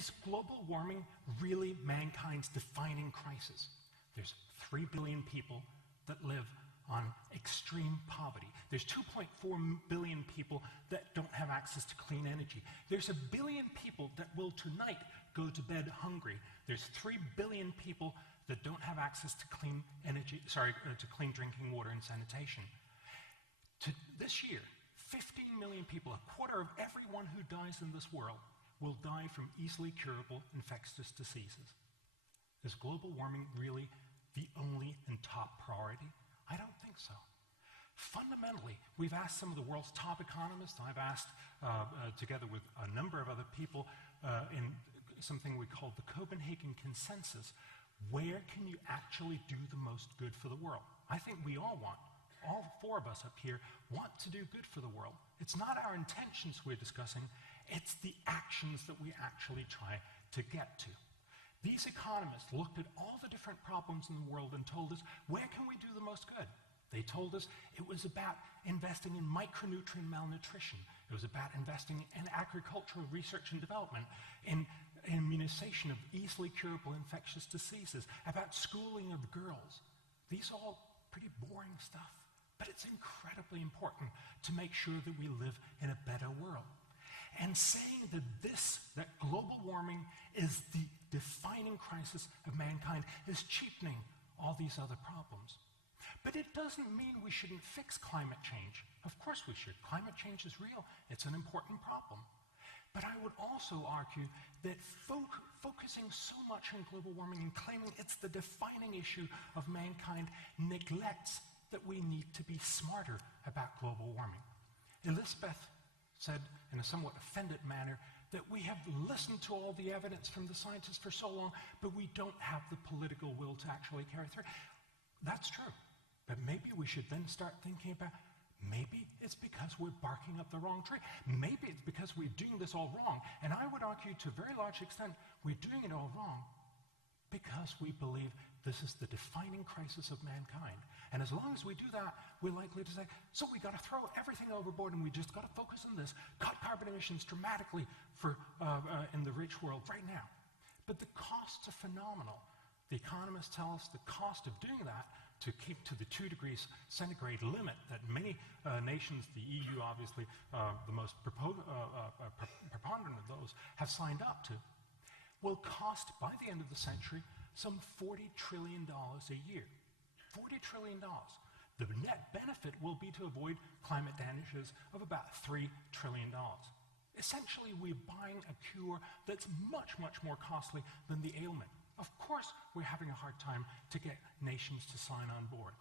Is global warming really mankind's defining crisis? There's 3 billion people that live on extreme poverty. There's 2.4 billion people that don't have access to clean energy. There's 1 billion people that will tonight go to bed hungry. There's 3 billion people that don't have access to clean energy, to clean drinking water and sanitation. This year, 15 million people, a quarter of everyone who dies in this world, will die from easily curable infectious diseases. Is global warming really the only and top priority? I don't think so. Fundamentally, we've asked some of the world's top economists. I've asked, together with a number of other people, in something we call the Copenhagen Consensus, where can you actually do the most good for the world? I think we all 4 of us up here, want to do good for the world. It's not our intentions we're discussing, it's the actions that we actually try to get to. These economists looked at all the different problems in the world and told us, where can we do the most good? They told us it was about investing in micronutrient malnutrition. It was about investing in agricultural research and development, in immunization of easily curable infectious diseases, about schooling of girls. These are all pretty boring stuff, but it's incredibly important to make sure that we live in a better world. And saying that global warming is the defining crisis of mankind is cheapening all these other problems. But it doesn't mean we shouldn't fix climate change. Of course we should. Climate change is real. It's an important problem. But I would also argue that focusing so much on global warming and claiming it's the defining issue of mankind neglects that we need to be smarter about global warming. Elizabeth said in a somewhat offended manner that we have listened to all the evidence from the scientists for so long, but we don't have the political will to actually carry through. That's true. But maybe we should then start thinking about, maybe it's because we're barking up the wrong tree. Maybe it's because we're doing this all wrong. And I would argue to a very large extent, we're doing it all wrong because we believe this is the defining crisis of mankind. And as long as we do that, we're likely to say, so we got to throw everything overboard and we just got to focus on this, cut carbon emissions dramatically in the rich world right now. But the costs are phenomenal. The economists tell us the cost of doing that to keep to the 2 degrees centigrade limit that many nations, the EU obviously, the most preponderant of those, have signed up to, will cost, by the end of the century, some $40 trillion a year. $40 trillion. The net benefit will be to avoid climate damages of about $3 trillion. Essentially, we're buying a cure that's much, much more costly than the ailment. Of course, we're having a hard time to get nations to sign on board.